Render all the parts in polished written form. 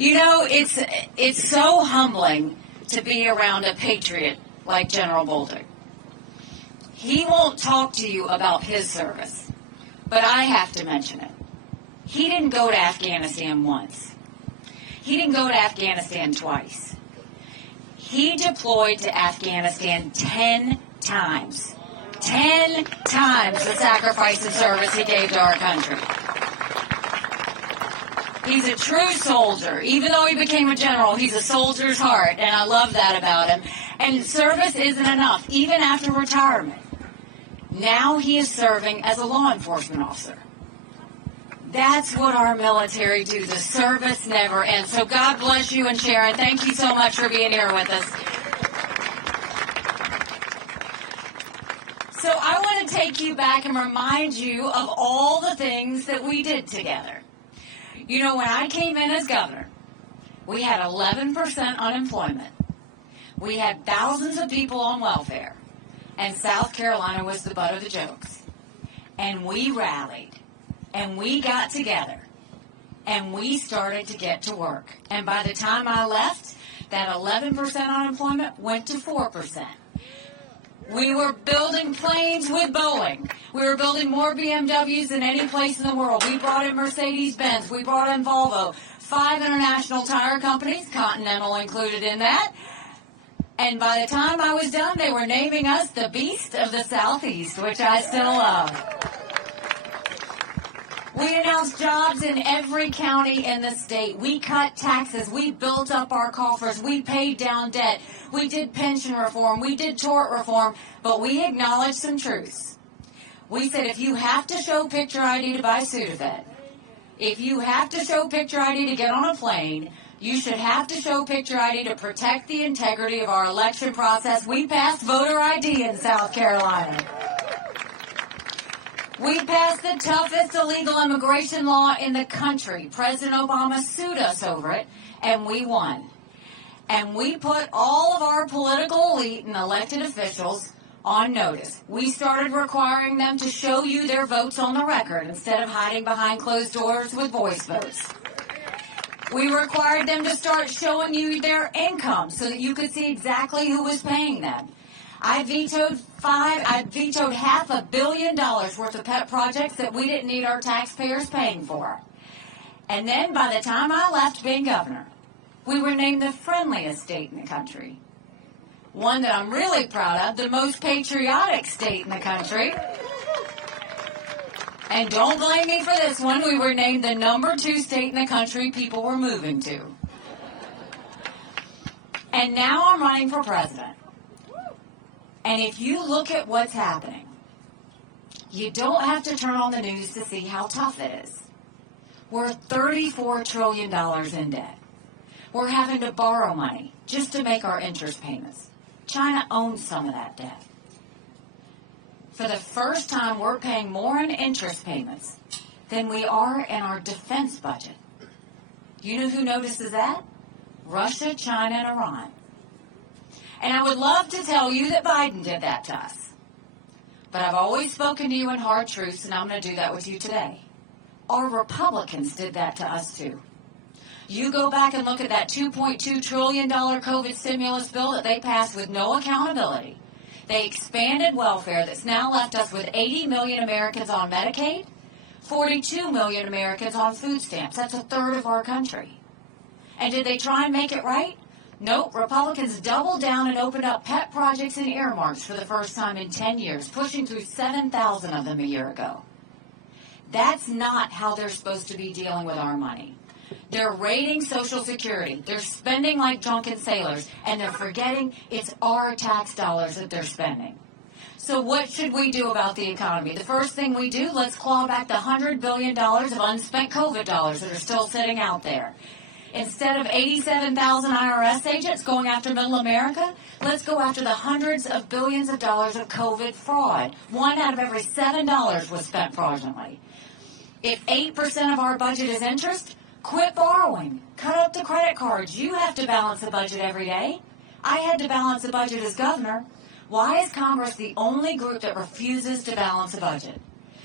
You know, it's so humbling to be around a patriot like General Bolduc. He won't talk to you about his service, but I have to mention it. He didn't go to Afghanistan once. He didn't go to Afghanistan twice. He deployed to Afghanistan 10 times. 10 times the sacrifice of service he gave to our country. He's a true soldier. Even though he became a general, he's a soldier's heart, and I love that about him. And service isn't enough, even after retirement. Now he is serving as a law enforcement officer. That's what our military do. The service never ends. So God bless you and Sharon. Thank you so much for being here with us. So I want to take you back and remind you of all the things that we did together. You know, when I came in as governor, we had 11% unemployment. We had thousands of people on welfare. And South Carolina was the butt of the jokes. And we rallied. And we got together. And we started to get to work. And by the time I left, that 11% unemployment went to 4%. We were building planes with Boeing. We were building more BMWs than any place in the world. We brought in Mercedes-Benz. We brought in Volvo. 5 international tire companies, Continental included in that. And by the time I was done, they were naming us the Beast of the Southeast, which I still love. We announced jobs in every county in the state. We cut taxes. We built up our coffers. We paid down debt. We did pension reform. We did tort reform. But we acknowledged some truths. We said if you have to show picture ID to buy Sudafed, if you have to show picture ID to get on a plane, you should have to show picture ID to protect the integrity of our election process. We passed voter ID in South Carolina. We passed the toughest illegal immigration law in the country. President Obama sued us over it, and we won. And we put all of our political elite and elected officials on notice. We started requiring them to show you their votes on the record instead of hiding behind closed doors with voice votes. We required them to start showing you their income so that you could see exactly who was paying them. I vetoed $500 million worth of pet projects that we didn't need our taxpayers paying for. And then by the time I left being governor, we were named the friendliest state in the country. One that I'm really proud of, the most patriotic state in the country. And don't blame me for this one, we were named the #2 state in the country people were moving to. And now I'm running for president. And if you look at what's happening, you don't have to turn on the news to see how tough it is. We're $34 trillion in debt. We're having to borrow money just to make our interest payments. China owns some of that debt. For the first time, we're paying more in interest payments than we are in our defense budget. You know who notices that? Russia, China, and Iran. And I would love to tell you that Biden did that to us. But I've always spoken to you in hard truths, and I'm going to do that with you today. Our Republicans did that to us, too. You go back and look at that $2.2 trillion COVID stimulus bill that they passed with no accountability. They expanded welfare that's now left us with 80 million Americans on Medicaid, 42 million Americans on food stamps. That's a third of our country. And did they try and make it right? Nope, Republicans doubled down and opened up pet projects and earmarks for the first time in 10 years, pushing through 7,000 of them a year ago. That's not how they're supposed to be dealing with our money. They're raiding Social Security, they're spending like drunken sailors, and they're forgetting it's our tax dollars that they're spending. So what should we do about the economy? The first thing we do, let's claw back the $100 billion of unspent COVID dollars that are still sitting out there. Instead of 87,000 IRS agents going after middle America, let's go after the hundreds of billions of dollars of COVID fraud. 1 out of every $7 was spent fraudulently. If 8% of our budget is interest, quit borrowing. Cut up the credit cards. You have to balance the budget every day. I had to balance the budget as governor. Why is Congress the only group that refuses to balance a budget?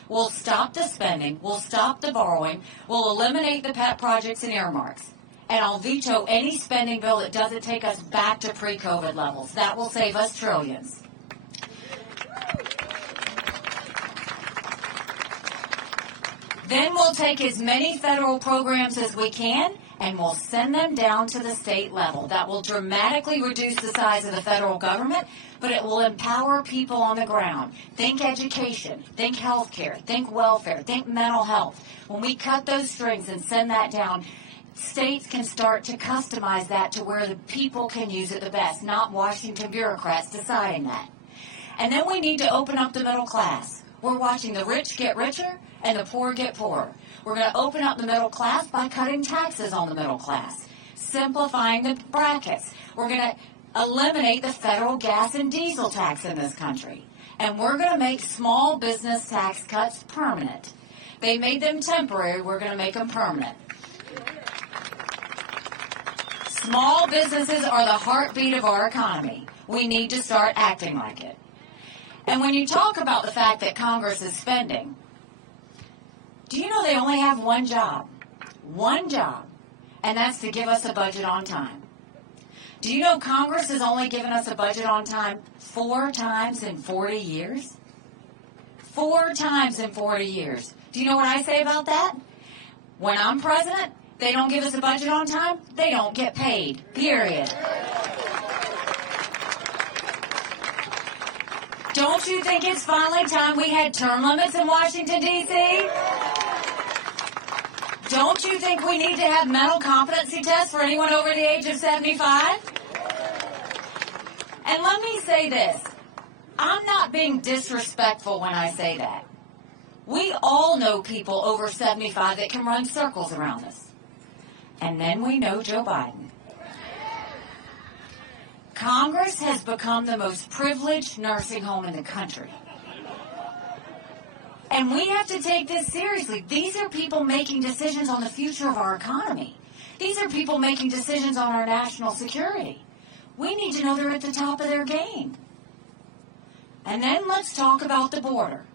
We'll stop the spending. We'll stop the borrowing. We'll eliminate the pet projects and earmarks. and I'll veto any spending bill that doesn't take us back to pre-COVID levels. That will save us trillions. Then we'll take as many federal programs as we can, and we'll send them down to the state level. That will dramatically reduce the size of the federal government, but it will empower people on the ground. Think education, think health care, think welfare, think mental health. When we cut those strings and send that down, states can start to customize that to where the people can use it the best, not Washington bureaucrats deciding that. And then we need to open up the middle class. We're watching the rich get richer and the poor get poorer. We're going to open up the middle class by cutting taxes on the middle class, simplifying the brackets. We're going to eliminate the federal gas and diesel tax in this country. And we're going to make small business tax cuts permanent. They made them temporary. We're going to make them permanent. Small businesses are the heartbeat of our economy. We need to start acting like it. And when you talk about the fact that Congress is spending, do you know they only have one job? One job. And that's to give us a budget on time. Do you know Congress has only given us a budget on time 4 times in 40 years? 4 times in 40 years. Do you know what I say about that? When I'm president, they don't give us a budget on time, they don't get paid. Period. Don't you think it's finally time we had term limits in Washington, D.C.? Don't you think we need to have mental competency tests for anyone over the age of 75? And let me say this. I'm not being disrespectful when I say that. We all know people over 75 that can run circles around us. And then we know Joe Biden. Congress has become the most privileged nursing home in the country. And we have to take this seriously. These are people making decisions on the future of our economy. These are people making decisions on our national security. We need to know they're at the top of their game. And then let's talk about the border.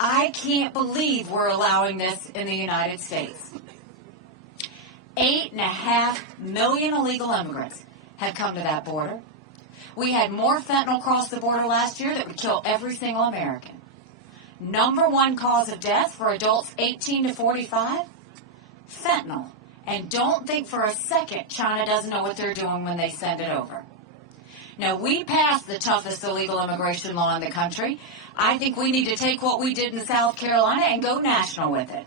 I can't believe we're allowing this in the United States. 8.5 million illegal immigrants have come to that border. We had more fentanyl cross the border last year that would kill every single American. Number 1 cause of death for adults 18 to 45? Fentanyl. And don't think for a second China doesn't know what they're doing when they send it over. Now, we passed the toughest illegal immigration law in the country. I think we need to take what we did in South Carolina and go national with it.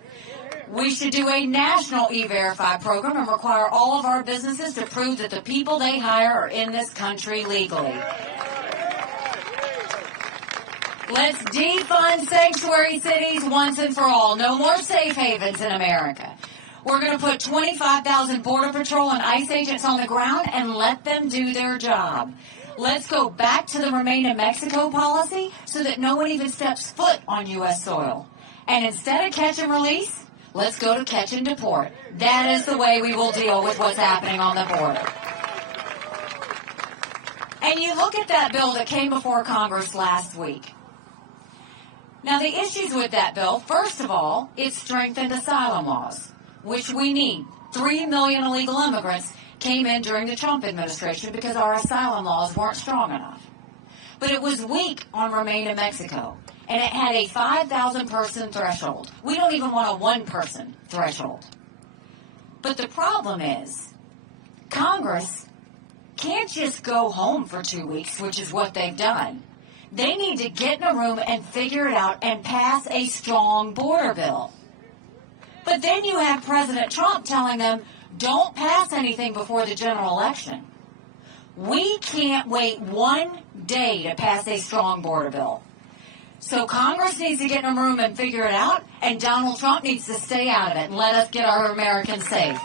We should do a national E-Verify program and require all of our businesses to prove that the people they hire are in this country legally. Let's defund sanctuary cities once and for all. No more safe havens in America. We're going to put 25,000 Border Patrol and ICE agents on the ground and let them do their job. Let's go back to the Remain in Mexico policy so that no one even steps foot on U.S. soil. And instead of catch and release, let's go to catch and deport. That is the way we will deal with what's happening on the border. And you look at that bill that came before Congress last week. Now, the issues with that bill, first of all, it strengthened asylum laws, which we need. 3 million illegal immigrants came in during the Trump administration because our asylum laws weren't strong enough. But it was weak on Remain in Mexico, and it had a 5,000-person threshold. We don't even want a 1-person threshold. But the problem is, Congress can't just go home for 2 weeks, which is what they've done. They need to get in a room and figure it out and pass a strong border bill. But then you have President Trump telling them, don't pass anything before the general election. We can't wait 1 day to pass a strong border bill. So Congress needs to get in a room and figure it out, and Donald Trump needs to stay out of it and let us get our Americans safe.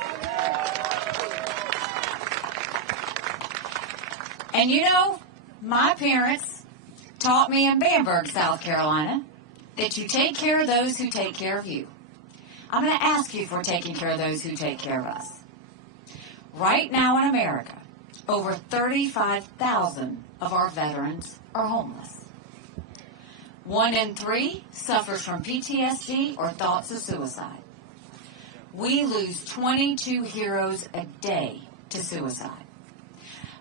And you know, my parents taught me in Bamberg, South Carolina, that you take care of those who take care of you. I'm going to ask you for taking care of those who take care of us. Right now in America, over 35,000 of our veterans are homeless. 1 in 3 suffers from PTSD or thoughts of suicide. we lose 22 heroes a day to suicide.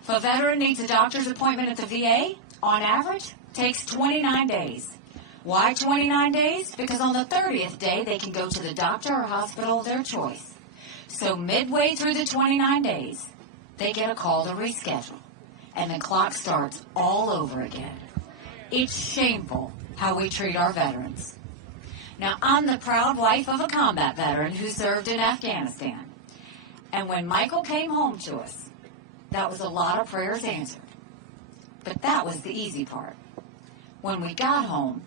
If a veteran needs a doctor's appointment at the VA, on average, takes 29 days. Why 29 days? Because on the 30th day, they can go to the doctor or hospital of their choice. So midway through the 29 days, they get a call to reschedule, and the clock starts all over again. It's shameful how we treat our veterans. Now, I'm the proud wife of a combat veteran who served in Afghanistan. And when Michael came home to us, that was a lot of prayers answered. But that was the easy part. When we got home,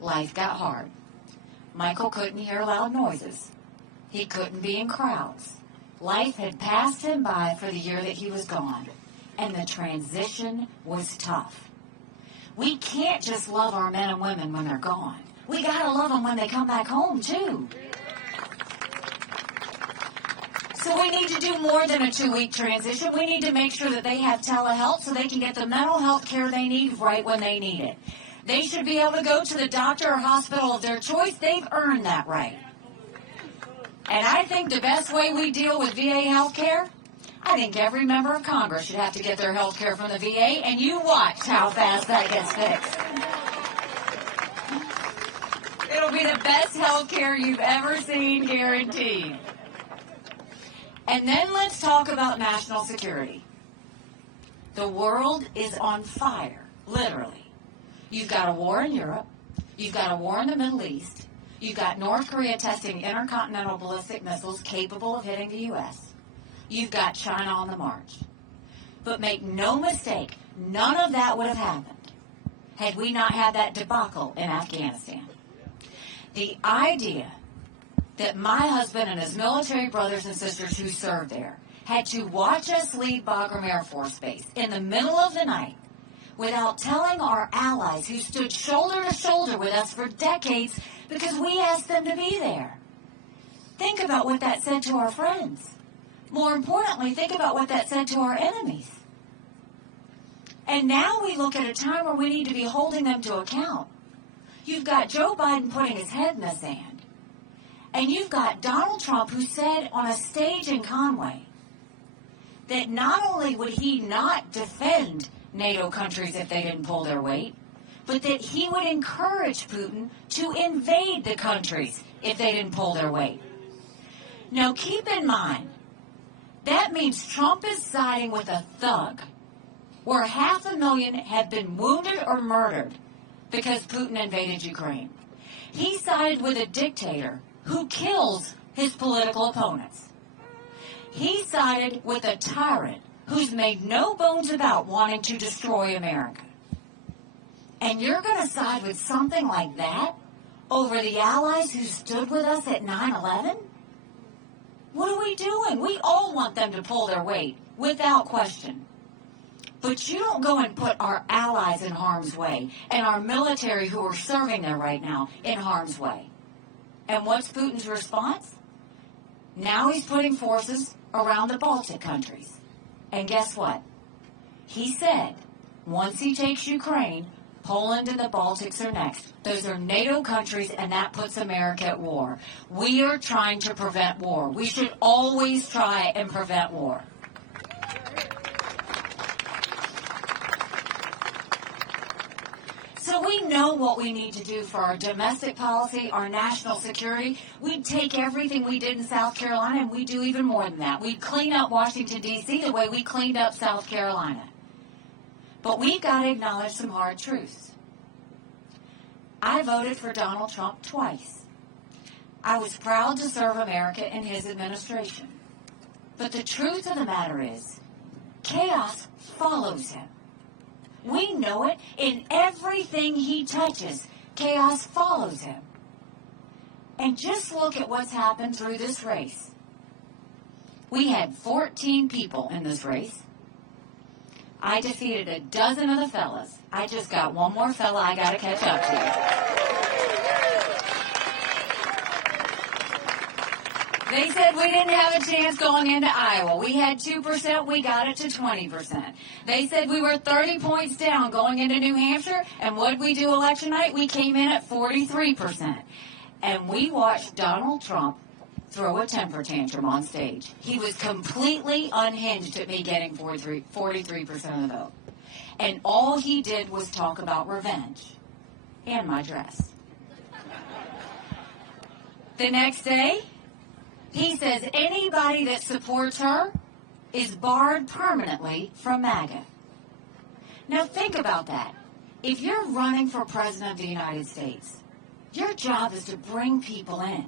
life got hard. Michael couldn't hear loud noises. He couldn't be in crowds. Life had passed him by for the year that he was gone, and the transition was tough. We can't just love our men and women when they're gone. We gotta love them when they come back home, too. So we need to do more than a 2-week transition. We need to make sure that they have telehealth so they can get the mental health care they need right when they need it. They should be able to go to the doctor or hospital of their choice. They've earned that right. And I think the best way we deal with VA health care, I think every member of Congress should have to get their health care from the VA, and you watch how fast that gets fixed. It'll be the best health care you've ever seen, guaranteed. And then let's talk about national security. The world is on fire, literally. You've got a war in Europe. You've got a war in the Middle East. You've got North Korea testing intercontinental ballistic missiles capable of hitting the U.S. You've got China on the march. But make no mistake, none of that would have happened had we not had that debacle in Afghanistan. The idea that my husband and his military brothers and sisters who served there had to watch us leave Bagram Air Force Base in the middle of the night without telling our allies who stood shoulder to shoulder with us for decades because we asked them to be there. Think about what that said to our friends. More importantly, think about what that said to our enemies. And now we look at a time where we need to be holding them to account. You've got Joe Biden putting his head in the sand. And you've got Donald Trump who said on a stage in Conway that not only would he not defend NATO countries if they didn't pull their weight, but that he would encourage Putin to invade the countries if they didn't pull their weight. Now keep in mind, that means Trump is siding with a thug where 500,000 have been wounded or murdered because Putin invaded Ukraine. He sided with a dictator who kills his political opponents. He sided with a tyrant who's made no bones about wanting to destroy America. And you're going to side with something like that over the allies who stood with us at 9/11? What are we doing? We all want them to pull their weight, without question. But you don't go and put our allies in harm's way and our military who are serving there right now in harm's way. And what's Putin's response? Now he's putting forces around the Baltic countries. And guess what? He said, once he takes Ukraine, Poland and the Baltics are next. Those are NATO countries, and that puts America at war. We are trying to prevent war. We should always try and prevent war. So we know what we need to do for our domestic policy, our national security. We'd take everything we did in South Carolina, and we'd do even more than that. We'd clean up Washington, D.C. the way we cleaned up South Carolina. But we've got to acknowledge some hard truths. I voted for Donald Trump twice. I was proud to serve America in his administration. But the truth of the matter is, chaos follows him. We know it. In everything he touches, chaos follows him. And just look at what's happened through this race. We had 14 people in this race. I defeated a dozen of the fellas. I just got one more fella I got to catch up to. They said we didn't have a chance going into Iowa. We had 2%. We got it to 20%. They said we were 30 points down going into New Hampshire. And what did we do election night? We came in at 43%. And we watched Donald Trump throw a temper tantrum on stage. He was completely unhinged at me getting 43% of the vote. And all he did was talk about revenge and my dress. The next day, he says anybody that supports her is barred permanently from MAGA. Now think about that. If you're running for President of the United States, your job is to bring people in,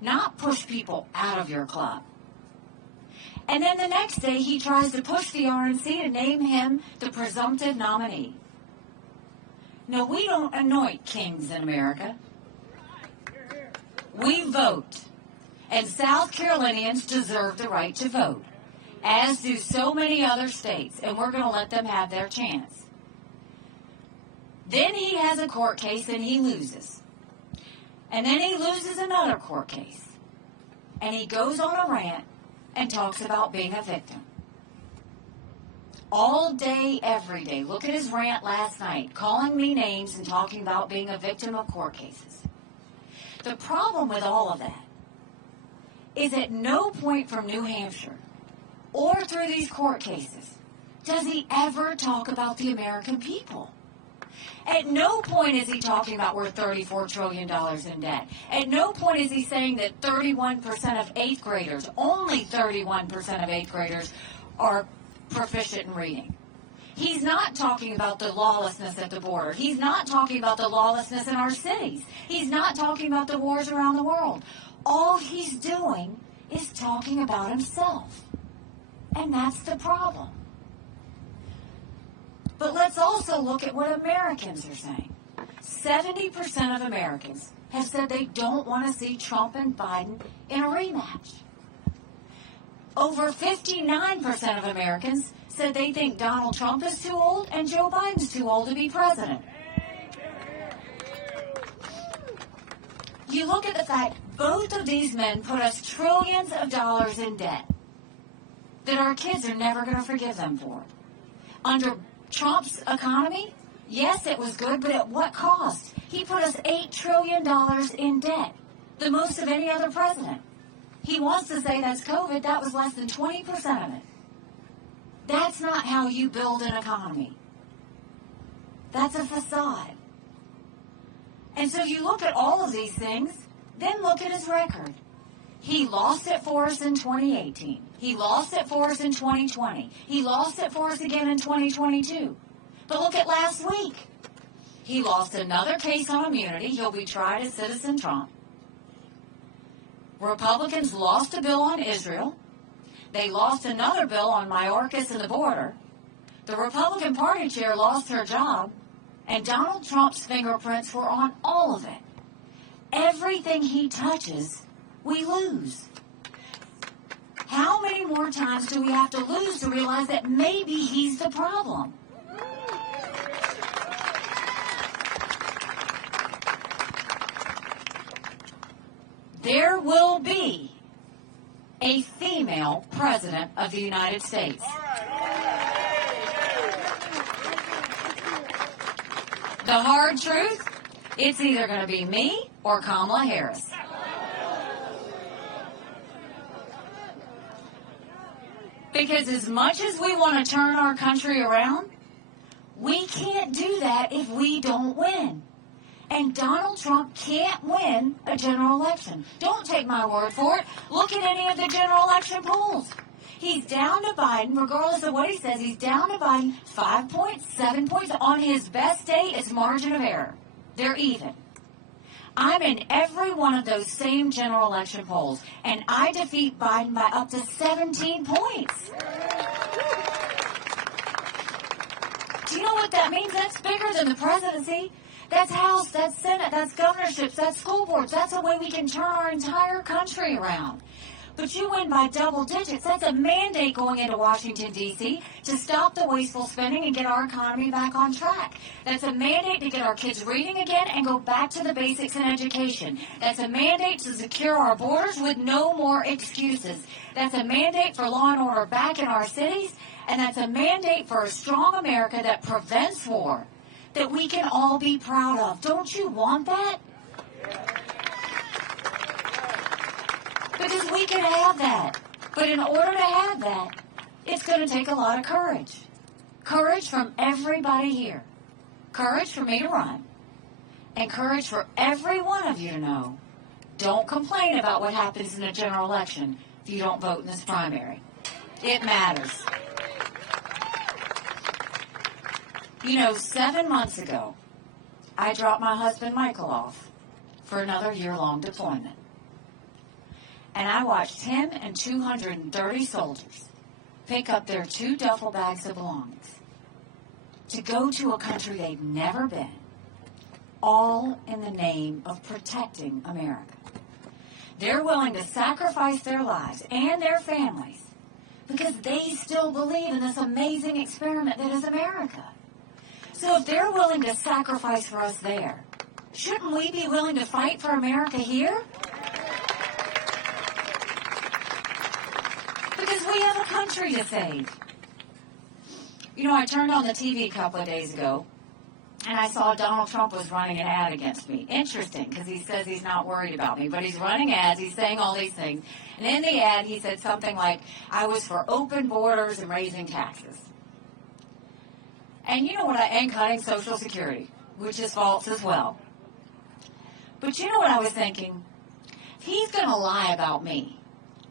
not push people out of your club. And then the next day, he tries to push the RNC to name him the presumptive nominee. No, we don't anoint kings in America. We vote. And South Carolinians deserve the right to vote, as do so many other states, and we're going to let them have their chance. Then he has a court case and he loses. And then he loses another court case. And he goes on a rant and talks about being a victim. All day, every day. Look at his rant last night, calling me names and talking about being a victim of court cases. The problem with all of that is at no point from New Hampshire or through these court cases does he ever talk about the American people. At no point is he talking about we're $34 trillion in debt. At no point is he saying that 31% of 8th graders, only 31% of 8th graders, are proficient in reading. He's not talking about the lawlessness at the border. He's not talking about the lawlessness in our cities. He's not talking about the wars around the world. All he's doing is talking about himself. And that's the problem. But let's also look at what Americans are saying. 70% of Americans have said they don't want to see Trump and Biden in a rematch. Over 59% of Americans said they think Donald Trump is too old and Joe Biden's too old to be president. You look at the fact both of these men put us trillions of dollars in debt that our kids are never going to forgive them for. Under Trump's economy, yes, it was good, but at what cost? He put us $8 trillion in debt, the most of any other president. He wants to say that's COVID. That was less than 20% of it. That's not how you build an economy. That's a facade. And so you look at all of these things, then look at his record. He lost it for us in 2018. He lost it for us in 2020. He lost it for us again in 2022. But look at last week. He lost another case on immunity. He'll be tried as Citizen Trump. Republicans lost a bill on Israel. They lost another bill on Mayorkas and the border. The Republican Party chair lost her job. And Donald Trump's fingerprints were on all of it. Everything he touches, we lose. How many more times do we have to lose to realize that maybe he's the problem? There will be a female president of the United States. The hard truth, it's either going to be me or Kamala Harris. Because as much as we want to turn our country around, we can't do that if we don't win. And Donald Trump can't win a general election. Don't take my word for it. Look at any of the general election polls. He's down to Biden, regardless of what he says, he's down to Biden 5 points, 7 points. On his best day, it's margin of error. They're even. I'm in every one of those same general election polls, and I defeat Biden by up to 17 points. Do you know what that means? That's bigger than the presidency. That's House, that's Senate, that's governorships, that's school boards. That's a way we can turn our entire country around. But you win by double digits. That's a mandate going into Washington, D.C. to stop the wasteful spending and get our economy back on track. That's a mandate to get our kids reading again and go back to the basics in education. That's a mandate to secure our borders with no more excuses. That's a mandate for law and order back in our cities. And that's a mandate for a strong America that prevents war, that we can all be proud of. Don't you want that? But Because we can have that. But in order to have that, it's going to take a lot of courage. Courage from everybody here. Courage for me to run. And courage for every one of you to know, don't complain about what happens in a general election if you don't vote in this primary. It matters. You know, 7 months ago, I dropped my husband Michael off for another year-long deployment. And I watched him and 230 soldiers pick up their 2 duffel bags of belongings to go to a country they'd never been, all in the name of protecting America. They're willing to sacrifice their lives and their families because they still believe in this amazing experiment that is America. So if they're willing to sacrifice for us there, shouldn't we be willing to fight for America here? Because we have a country to save. You know, I turned on the TV a couple of days ago, and I saw Donald Trump was running an ad against me. Interesting, because he says he's not worried about me, but he's running ads, he's saying all these things. And in the ad, he said something like, I was for open borders and raising taxes. And you know what, and cutting Social Security, which is false as well. But you know what I was thinking? If he's going to lie about me,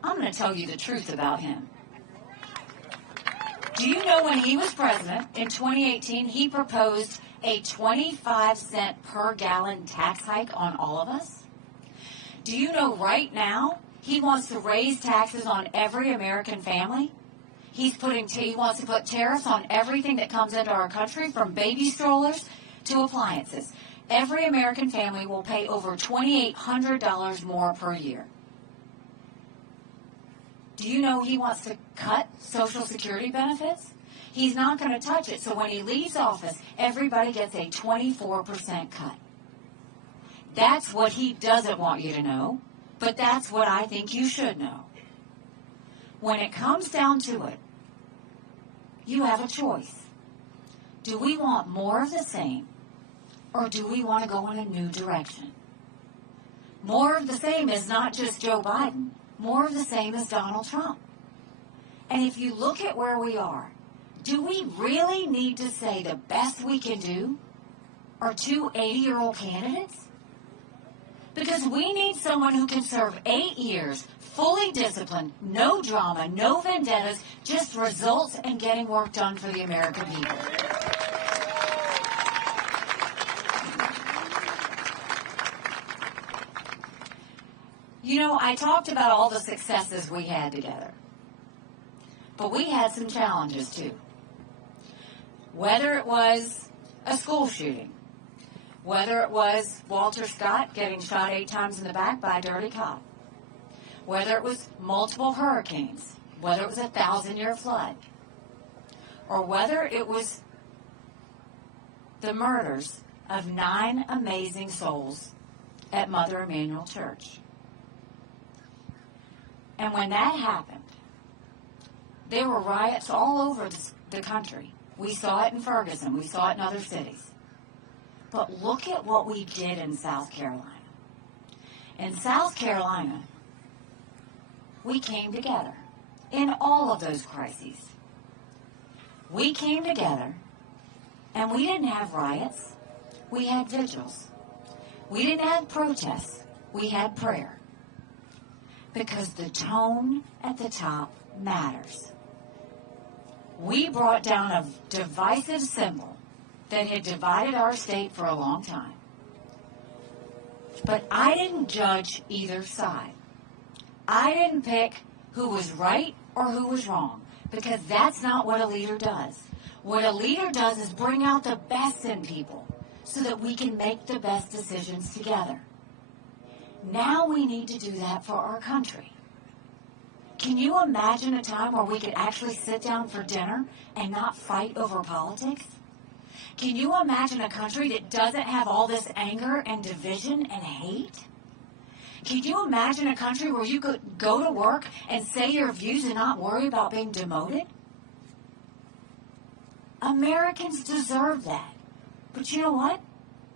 I'm going to tell you the truth about him. Do you know when he was president in 2018, he proposed a 25-cent per gallon tax hike on all of us? Do you know right now he wants to raise taxes on every American family? He wants to put tariffs on everything that comes into our country, from baby strollers to appliances. Every American family will pay over $2,800 more per year. Do you know he wants to cut Social Security benefits? He's not going to touch it. So when he leaves office, everybody gets a 24% cut. That's what he doesn't want you to know, but that's what I think you should know. When it comes down to it, you have a choice. Do we want more of the same, or do we want to go in a new direction? More of the same is not just Joe Biden. More of the same is Donald Trump. And if you look at where we are, do we really need to say the best we can do are 2 80-year-old candidates? Because we need someone who can serve 8 years, fully disciplined, no drama, no vendettas, just results and getting work done for the American people. You know, I talked about all the successes we had together, but we had some challenges too. Whether it was a school shooting, whether it was Walter Scott getting shot 8 times in the back by a dirty cop, whether it was multiple hurricanes, whether it was a 1,000-year flood, or whether it was the murders of 9 amazing souls at Mother Emanuel Church. And when that happened, there were riots all over the country. We saw it in Ferguson. We saw it in other cities. But look at what we did in South Carolina. In South Carolina, we came together in all of those crises. We came together, and we didn't have riots. We had vigils. We didn't have protests. We had prayer. Because the tone at the top matters. We brought down a divisive symbol that had divided our state for a long time. But I didn't judge either side. I didn't pick who was right or who was wrong, because that's not what a leader does. What a leader does is bring out the best in people so that we can make the best decisions together. Now we need to do that for our country. Can you imagine a time where we could actually sit down for dinner and not fight over politics? Can you imagine a country that doesn't have all this anger and division and hate? Can you imagine a country where you could go to work and say your views and not worry about being demoted? Americans deserve that. But you know what?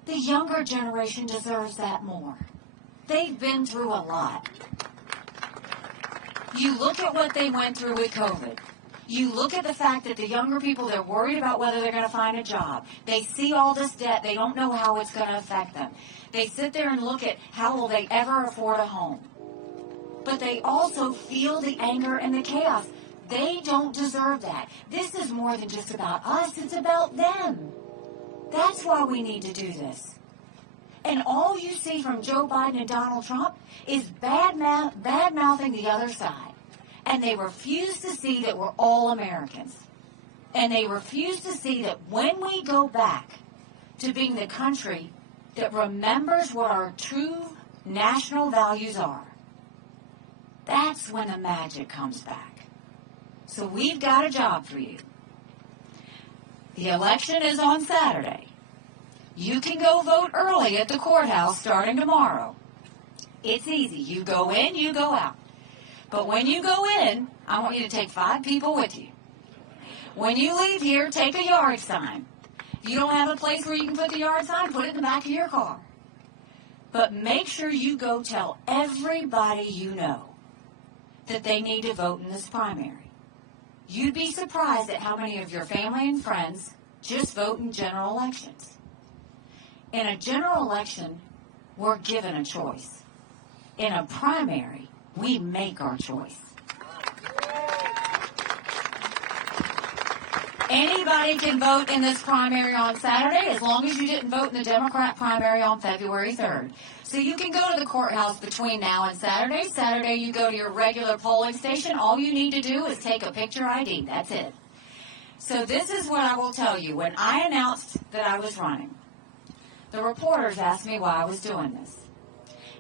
The younger generation deserves that more. They've been through a lot. You look at what they went through with COVID. You look at the fact that the younger people, they're worried about whether they're going to find a job. They see all this debt. They don't know how it's going to affect them. They sit there and look at how will they ever afford a home. But they also feel the anger and the chaos. They don't deserve that. This is more than just about us. It's about them. That's why we need to do this. And all you see from Joe Biden and Donald Trump is bad-mouthing the other side. And they refuse to see that we're all Americans. And they refuse to see that when we go back to being the country that remembers what our true national values are, that's when the magic comes back. So we've got a job for you. The election is on Saturday. You can go vote early at the courthouse starting tomorrow. It's easy. You go in, you go out. But when you go in, I want you to take 5 people with you. When you leave here, take a yard sign. If you don't have a place where you can put the yard sign, put it in the back of your car. But make sure you go tell everybody you know that they need to vote in this primary. You'd be surprised at how many of your family and friends just vote in general elections. In a general election, we're given a choice. In a primary, we make our choice. Anybody can vote in this primary on Saturday as long as you didn't vote in the Democrat primary on February 3rd. So you can go to the courthouse between now and Saturday. Saturday you go to your regular polling station. All you need to do is take a picture ID. That's it. So this is what I will tell you. When I announced that I was running, the reporters asked me why I was doing this.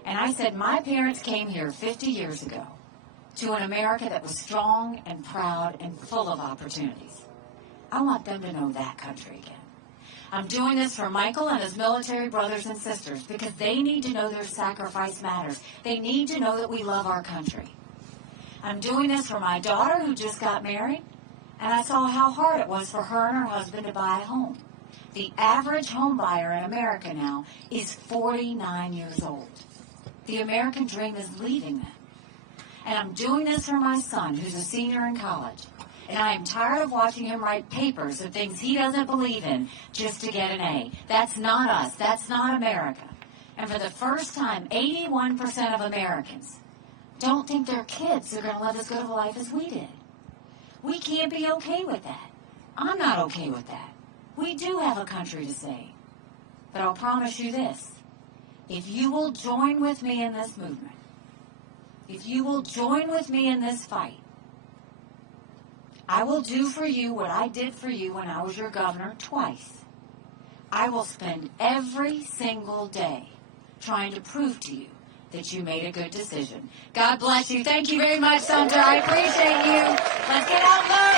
And I said, my parents came here 50 years ago to an America that was strong and proud and full of opportunities. I want them to know that country again. I'm doing this for Michael and his military brothers and sisters because they need to know their sacrifice matters. They need to know that we love our country. I'm doing this for my daughter who just got married, and I saw how hard it was for her and her husband to buy a home. The average home buyer in America now is 49 years old. The American dream is leaving them. And I'm doing this for my son, who's a senior in college. And I am tired of watching him write papers of things he doesn't believe in just to get an A. That's not us. That's not America. And for the first time, 81% of Americans don't think their kids are going to live as good of a life as we did. We can't be okay with that. I'm not okay with that. We do have a country to save. But I'll promise you this. If you will join with me in this movement, if you will join with me in this fight, I will do for you what I did for you when I was your governor twice. I will spend every single day trying to prove to you that you made a good decision. God bless you. Thank you very much, Sumter. I appreciate you. Let's get out and vote.